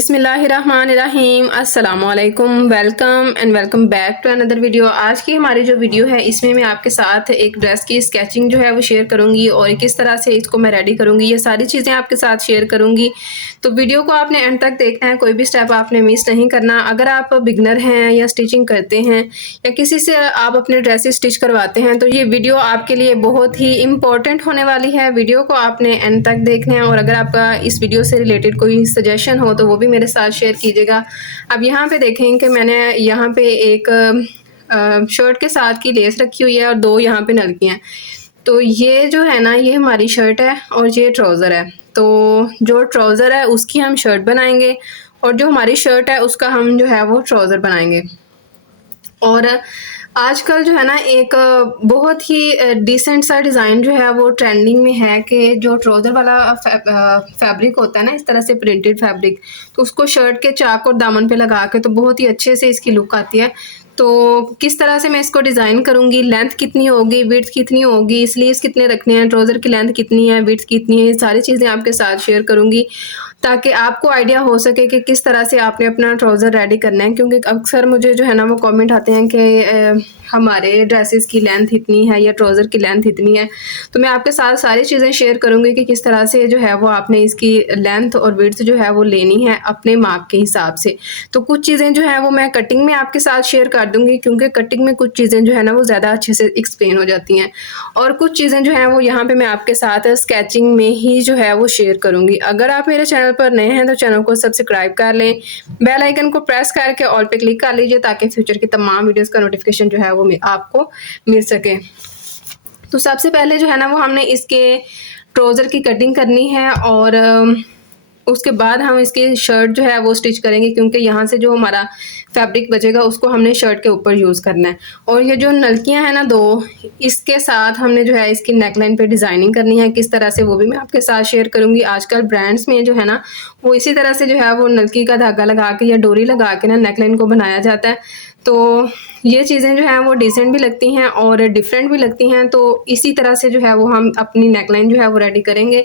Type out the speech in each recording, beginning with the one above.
बिस्मिल्लाहिर्रहमानिर्रहीम अस्सलामुअलैकुम welcome back to another video. आज की हमारी जो वीडियो है इसमें मैं आपके साथ एक ड्रेस की स्केचिंग जो है वो शेयर करूंगी और किस तरह से इसको मैं रेडी करूंगी, ये सारी चीज़ें आपके साथ शेयर करूंगी। तो वीडियो को आपने एंड तक देखना है, कोई भी स्टेप आपने मिस नहीं करना। अगर आप बिगनर हैं या स्टिचिंग करते हैं या किसी से आप अपने ड्रेसेस स्टिच करवाते हैं तो ये वीडियो आपके लिए बहुत ही इम्पोर्टेंट होने वाली है। वीडियो को आपने एंड तक देखना है और अगर आपका इस वीडियो से रिलेटेड कोई सजेशन हो तो वो भी मेरे साथ शेयर कीजिएगा। अब यहाँ पे देखें कि मैंने यहाँ पे एक शर्ट के साथ की लेस रखी हुई है और दो यहाँ पे नलकियाँ हैं। तो ये जो है ना, ये हमारी शर्ट है और ये ट्राउज़र है। तो जो ट्राउज़र है उसकी हम शर्ट बनाएंगे और जो हमारी शर्ट है उसका हम जो है वो ट्राउज़र बनाएंगे। और आजकल जो है ना एक बहुत ही डिसेंट सा डिज़ाइन जो है वो ट्रेंडिंग में है कि जो ट्राउज़र वाला फैब्रिक होता है ना, इस तरह से प्रिंटेड फैब्रिक, तो उसको शर्ट के चाक और दामन पे लगा के तो बहुत ही अच्छे से इसकी लुक आती है। तो किस तरह से मैं इसको डिज़ाइन करूँगी, लेंथ कितनी होगी, विड्थ कितनी होगी, स्लीव्स कितने रखने हैं, ट्राउज़र की लेंथ कितनी है, विड्थ कितनी है, ये सारी चीज़ें आपके साथ शेयर करूँगी ताकि आपको आइडिया हो सके कि किस तरह से आपने अपना ट्राउज़र रेडी करना है। क्योंकि अक्सर मुझे जो है ना वो कमेंट आते हैं कि हमारे ड्रेसेस की लेंथ इतनी है या ट्राउज़र की लेंथ इतनी है। तो मैं आपके साथ सारी चीज़ें शेयर करूँगी कि किस तरह से जो है वो आपने इसकी लेंथ और विड्थ जो है वो लेनी है अपने माप के हिसाब से। तो कुछ चीज़ें जो है वो मैं कटिंग में आपके साथ शेयर कर दूँगी क्योंकि कटिंग में कुछ चीज़ें जो है ना वो ज़्यादा अच्छे से एक्सप्लेन हो जाती हैं और कुछ चीज़ें जो हैं वो यहाँ पे मैं आपके साथ स्केचिंग में ही जो है वो शेयर करूँगी। अगर आप मेरे चैनल पर नए हैं तो चैनल को सब्सक्राइब कर लें, बेल आइकन को प्रेस करके ऑल पे क्लिक कर लीजिए ताकि फ्यूचर की तमाम वीडियोस का नोटिफिकेशन जो है वो आपको मिल सके। तो सबसे पहले जो है ना वो हमने इसके ट्राउज़र की कटिंग करनी है और उसके बाद हम इसकी शर्ट जो है वो स्टिच करेंगे क्योंकि यहाँ से जो हमारा फैब्रिक बचेगा उसको हमने शर्ट के ऊपर यूज़ करना है। और ये जो नलकियाँ हैं ना दो, इसके साथ हमने जो है इसकी नेकलाइन पे डिज़ाइनिंग करनी है किस तरह से, वो भी मैं आपके साथ शेयर करूँगी। आजकल ब्रांड्स में जो है ना वो इसी तरह से जो है वो नलकी का धागा लगा के या डोरी लगा के ना नेकलाइन को बनाया जाता है। तो ये चीज़ें जो हैं वो डिसेंट भी लगती हैं और डिफरेंट भी लगती हैं। तो इसी तरह से जो है वो हम अपनी नेकलाइन जो है वो रेडी करेंगे।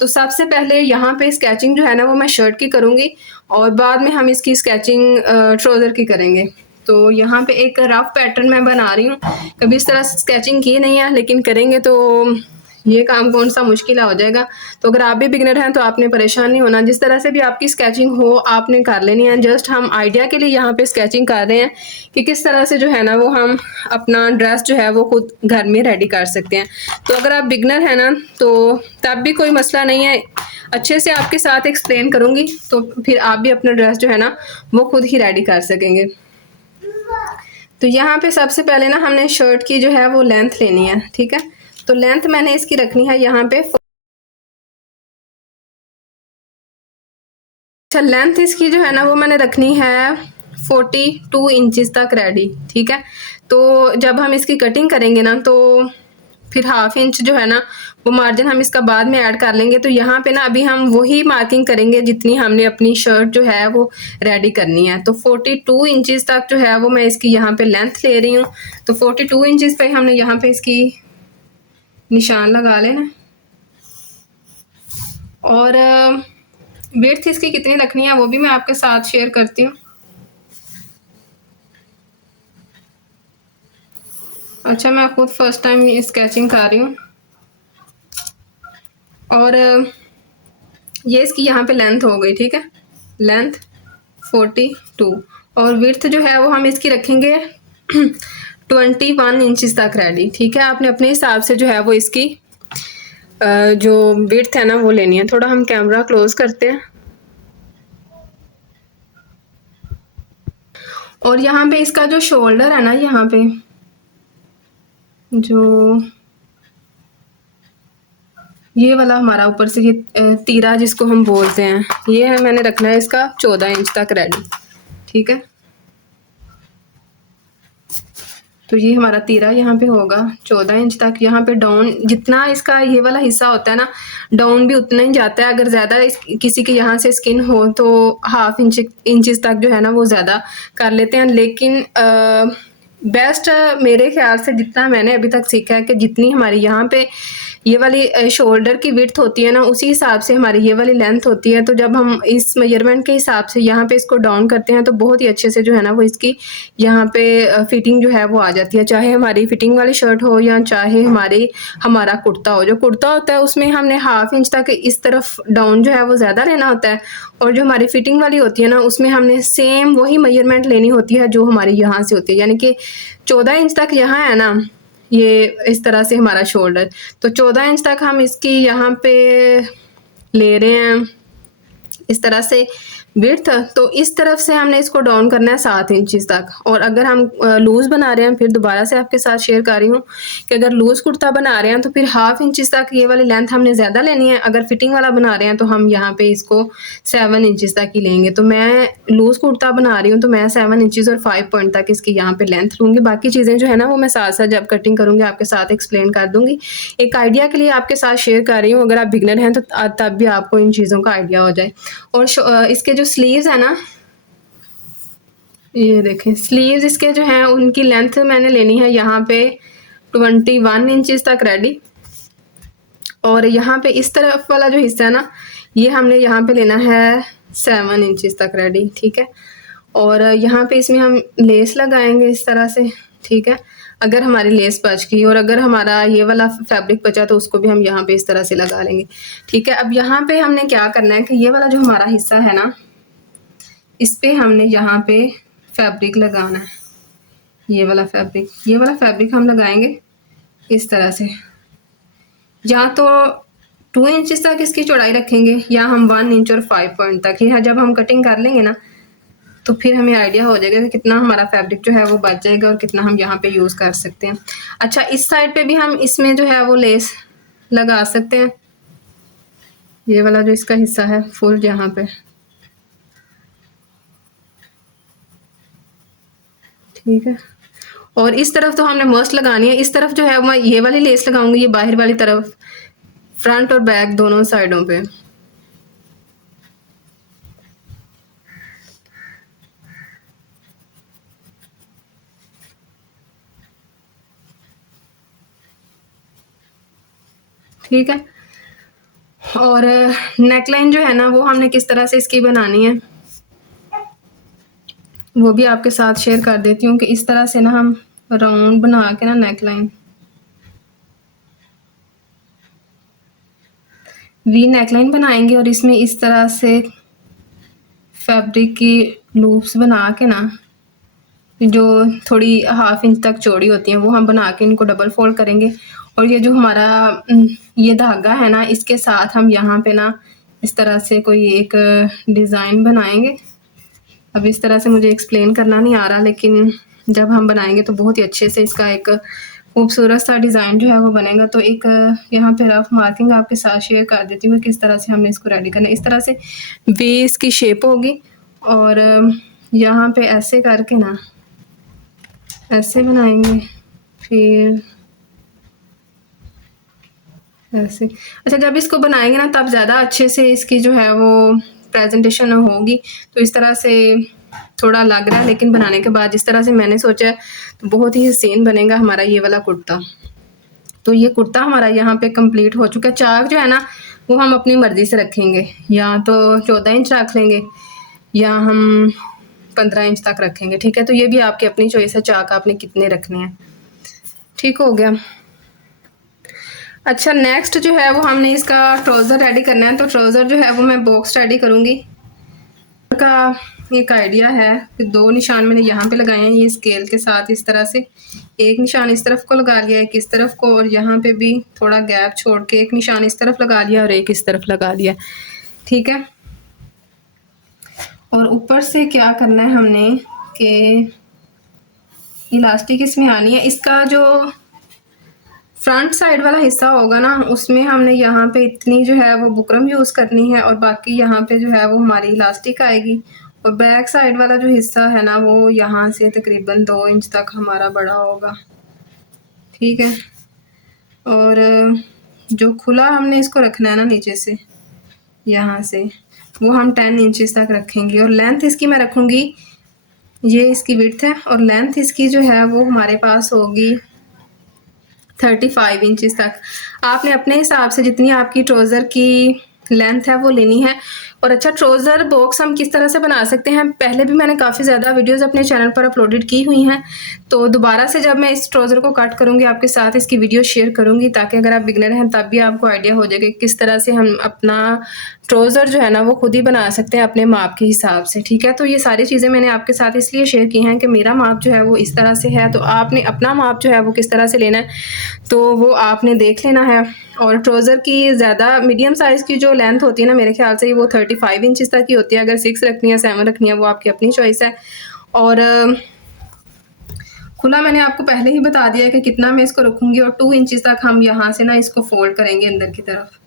तो सबसे पहले यहाँ पे स्केचिंग जो है ना वो मैं शर्ट की करूँगी और बाद में हम इसकी स्केचिंग ट्राउज़र की करेंगे। तो यहाँ पे एक रफ पैटर्न मैं बना रही हूँ, कभी इस तरह से स्केचिंग की नहीं है लेकिन करेंगे तो ये काम कौन सा मुश्किल हो जाएगा। तो अगर आप भी बिगनर हैं तो आपने परेशान नहीं होना, जिस तरह से भी आपकी स्केचिंग हो आपने कर लेनी है। जस्ट हम आइडिया के लिए यहाँ पे स्केचिंग कर रहे हैं कि किस तरह से जो है ना वो हम अपना ड्रेस जो है वो खुद घर में रेडी कर सकते हैं। तो अगर आप बिगनर हैं ना तो तब भी कोई मसला नहीं है, अच्छे से आपके साथ एक्सप्लेन करूँगी तो फिर आप भी अपना ड्रेस जो है ना वो खुद ही रेडी कर सकेंगे। तो यहाँ पे सबसे पहले ना हमने शर्ट की जो है वो लेंथ लेनी है, ठीक है। तो लेंथ मैंने इसकी रखनी है यहाँ पे, अच्छा लेंथ इसकी जो है ना वो मैंने रखनी है 42 इंचेस तक रेडी, ठीक है। तो जब हम इसकी कटिंग करेंगे ना तो फिर हाफ इंच जो है ना वो मार्जिन हम इसका बाद में ऐड कर लेंगे। तो यहाँ पे ना अभी हम वही मार्किंग करेंगे जितनी हमने अपनी शर्ट जो है वो रेडी करनी है। तो 42 इंचेस तक जो है वो मैं इसकी यहाँ पे लेंथ ले रही हूँ। तो 42 इंचेस पे हमने यहाँ पे इसकी निशान लगा लेना और विड्थ इसकी कितनी रखनी है वो भी मैं आपके साथ शेयर करती हूँ। अच्छा मैं खुद फर्स्ट टाइम स्केचिंग कर रही हूँ और ये इसकी यहाँ पे लेंथ हो गई, ठीक है, लेंथ 42 और विड्थ जो है वो हम इसकी रखेंगे 21 इंचेस तक रेडी, ठीक है। आपने अपने हिसाब से जो है वो इसकी जो विड्थ है ना वो लेनी है। थोड़ा हम कैमरा क्लोज करते हैं और यहाँ पे इसका जो शोल्डर है ना, यहाँ पे जो ये वाला हमारा ऊपर से ये तीरा जिसको हम बोलते हैं, ये है मैंने रखना है इसका 14 इंच तक रेडी, ठीक है। तो ये हमारा तीरा यहाँ पे होगा 14 इंच तक। यहाँ पे डाउन जितना इसका ये वाला हिस्सा होता है ना डाउन भी उतना ही जाता है। अगर ज़्यादा किसी के यहाँ से स्किन हो तो हाफ इंचेस तक जो है ना वो ज़्यादा कर लेते हैं, लेकिन बेस्ट मेरे ख्याल से जितना मैंने अभी तक सीखा है कि जितनी हमारी यहाँ पे ये वाली शोल्डर की विड्थ होती है ना, उसी हिसाब से हमारी ये वाली लेंथ होती है। तो जब हम इस मेजरमेंट के हिसाब से यहाँ पे इसको डाउन करते हैं तो बहुत ही अच्छे से जो है ना वो इसकी यहाँ पे फिटिंग जो है वो आ जाती है। चाहे हमारी फिटिंग वाली शर्ट हो या चाहे हमारा कुर्ता हो। जो कुर्ता होता है उसमें हमने 1/2 इंच तक इस तरफ डाउन जो है वो ज़्यादा लेना होता है, और जो हमारी फिटिंग वाली होती है ना उसमें हमने सेम वही मेजरमेंट लेनी होती है जो हमारी यहाँ से होती है। यानी कि 14 इंच तक यहाँ है ना, ये इस तरह से हमारा शोल्डर, तो 14 इंच तक हम इसकी यहाँ पे ले रहे हैं इस तरह से विड्थ। तो इस तरफ से हमने इसको डाउन करना है 7 इंचज़ तक। और अगर हम लूज़ बना रहे हैं, फिर दोबारा से आपके साथ शेयर कर रही हूँ कि अगर लूज़ कुर्ता बना रहे हैं तो फिर 1/2 इंचज़ तक ये वाली लेंथ हमने ज़्यादा लेनी है। अगर फिटिंग वाला बना रहे हैं तो हम यहाँ पे इसको 7 इंचज़ तक ही लेंगे। तो मैं लूज़ कुर्ता बना रही हूँ तो मैं 7 इंचज़ और 5 पॉइंट तक इसकी यहाँ पे लेंथ लूँगी। बाकी चीज़ें जो है ना वो मैं साथ साथ जब कटिंग करूँगी आपके साथ एक्सप्लेन कर दूँगी। एक आइडिया के लिए आपके साथ शेयर कर रही हूँ, अगर आप बिगनर हैं तो तब भी आपको इन चीज़ों का आइडिया हो जाए। और इसके जो स्लीव्स है ना, ये देखें स्लीव्स इसके जो हैं उनकी लेंथ मैंने लेनी है यहाँ पे 21 इंचज़ तक रेडी। और यहाँ पे इस तरफ वाला जो हिस्सा है ना, ये हमने यहाँ पे लेना है 7 इंचज़ तक रेडी, ठीक है। और यहाँ पे इसमें हम लेस लगाएंगे इस तरह से, ठीक है। अगर हमारी लेस बच गई और अगर हमारा ये वाला फैब्रिक बचा तो उसको भी हम यहाँ पे इस तरह से लगा लेंगे, ठीक है। अब यहाँ पे हमने क्या करना है कि ये वाला जो हमारा हिस्सा है ना, इस पे हमने यहाँ पे फैब्रिक लगाना है। ये वाला फैब्रिक हम लगाएंगे इस तरह से। या तो 2 इंचज़ तक इसकी चौड़ाई रखेंगे या हम 1 इंच और 5 पॉइंट तक ही। जब हम कटिंग कर लेंगे ना तो फिर हमें आइडिया हो जाएगा कि कितना हमारा फैब्रिक जो है वो बच जाएगा और कितना हम यहाँ पे यूज़ कर सकते हैं। अच्छा, इस साइड पे भी हम इसमें जो है वो लेस लगा सकते हैं। ये वाला जो इसका हिस्सा है फुल यहाँ पे, ठीक है। और इस तरफ तो हमने मस्त लगानी है। इस तरफ जो है मैं ये वाली लेस लगाऊंगी, ये बाहर वाली तरफ, फ्रंट और बैक दोनों साइडों पे। ठीक है। और नेकलाइन जो है ना वो हमने किस तरह से इसकी बनानी है वो भी आपके साथ शेयर कर देती हूँ कि इस तरह से ना हम राउंड बना के ना नेकलाइन, वी नेकलाइन बनाएंगे और इसमें इस तरह से फैब्रिक की लूप्स बना के ना, जो थोड़ी 1/2 इंच तक चौड़ी होती हैं वो हम बना के इनको डबल फोल्ड करेंगे। और ये जो हमारा ये धागा है ना, इसके साथ हम यहाँ पे ना इस तरह से कोई एक डिज़ाइन बनाएंगे। अब इस तरह से मुझे एक्सप्लेन करना नहीं आ रहा, लेकिन जब हम बनाएंगे तो बहुत ही अच्छे से इसका एक खूबसूरत सा डिज़ाइन जो है वो बनेगा। तो एक यहाँ पे रफ मार्किंग आपके साथ शेयर कर देती हूँ किस तरह से हमने इसको रेडी करना है। इस तरह से वी इसकी शेप होगी और यहाँ पे ऐसे करके ना ऐसे बनाएंगे, फिर ऐसे। अच्छा, जब इसको बनाएंगे ना तब ज़्यादा अच्छे से इसकी जो है वो प्रेजेंटेशन होगी। तो इस तरह से थोड़ा लग रहा है, लेकिन बनाने के बाद जिस तरह से मैंने सोचा है तो बहुत ही हसीन बनेगा हमारा ये वाला कुर्ता। तो ये कुर्ता हमारा यहाँ पे कंप्लीट हो चुका है। चाक जो है ना वो हम अपनी मर्ज़ी से रखेंगे, या तो 14 इंच रख लेंगे या हम 15 इंच तक रखेंगे, ठीक है। तो ये भी आपकी अपनी चॉइस है, चाक आपने कितने रखने हैं। ठीक हो गया। अच्छा, नेक्स्ट जो है वो हमने इसका ट्राउज़र रेडी करना है। तो ट्राउज़र जो है वो मैं बॉक्स रेडी करूँगी। का एक आइडिया है कि 2 निशान मैंने यहाँ पे लगाए हैं ये स्केल के साथ इस तरह से। एक निशान इस तरफ को लगा लिया, एक इस तरफ को, और यहाँ पे भी थोड़ा गैप छोड़ के एक निशान इस तरफ लगा लिया और एक इस तरफ लगा लिया, ठीक है। और ऊपर से क्या करना है हमने कि इलास्टिक इसमें आनी है। इसका जो फ्रंट साइड वाला हिस्सा होगा ना उसमें हमने यहाँ पे इतनी जो है वो बुकरम यूज़ करनी है और बाकी यहाँ पे जो है वो हमारी इलास्टिक आएगी। और बैक साइड वाला जो हिस्सा है ना वो यहाँ से तकरीबन 2 इंच तक हमारा बड़ा होगा, ठीक है। और जो खुला हमने इसको रखना है ना नीचे से यहाँ से, वो हम 10 इंचज़ तक रखेंगे। और लेंथ इसकी मैं रखूँगी, ये इसकी विड्थ है और लेंथ इसकी जो है वो हमारे पास होगी 35 इंचज़ तक। आपने अपने हिसाब से जितनी आपकी ट्राउज़र की लेंथ है वो लेनी है। और अच्छा ट्राउज़र बॉक्स हम किस तरह से बना सकते हैं, पहले भी मैंने काफ़ी ज़्यादा वीडियोस अपने चैनल पर अपलोडेड की हुई हैं, तो दोबारा से जब मैं इस ट्राउज़र को कट करूँगी आपके साथ इसकी वीडियो शेयर करूँगी, ताकि अगर आप बिगिनर हैं तब भी आपको आइडिया हो जाएगा कि किस तरह से हम अपना ट्राउज़र जो है ना वो खुद ही बना सकते हैं अपने माप के हिसाब से, ठीक है। तो ये सारी चीज़ें मैंने आपके साथ इसलिए शेयर की हैं कि मेरा माप जो है वो इस तरह से है, तो आपने अपना माप जो है वो किस तरह से लेना है तो वो आपने देख लेना है। और ट्राउज़र की ज़्यादा मीडियम साइज़ की जो लेंथ होती है ना, मेरे ख्याल से वो 35 इंचज़ तक की होती है। अगर 6 रखनी है 7 रखनी है वो आपकी अपनी चॉइस है। और खुला मैंने आपको पहले ही बता दिया है कि कितना मैं इसको रखूँगी, और 2 इंचज़ तक हम यहाँ से ना इसको फोल्ड करेंगे अंदर की तरफ,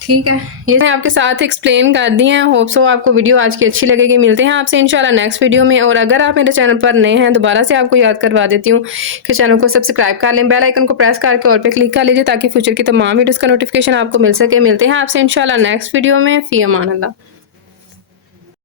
ठीक है। ये मैं आपके साथ एक्सप्लेन कर दी हैं। होप सो आपको वीडियो आज की अच्छी लगेगी। मिलते हैं आपसे इंशाल्लाह नेक्स्ट वीडियो में। और अगर आप मेरे चैनल पर नए हैं, दोबारा से आपको याद करवा देती हूँ कि चैनल को सब्सक्राइब कर लें, बेल आइकन को प्रेस करके ऑल पे क्लिक कर लीजिए ताकि फ्यूचर की तमाम वीडियोज़ का नोटिफिकेशन आपको मिल सके। मिलते हैं आपसे इंशाल्लाह नेक्स्ट वीडियो में। फ़ी अमान अल्लाह।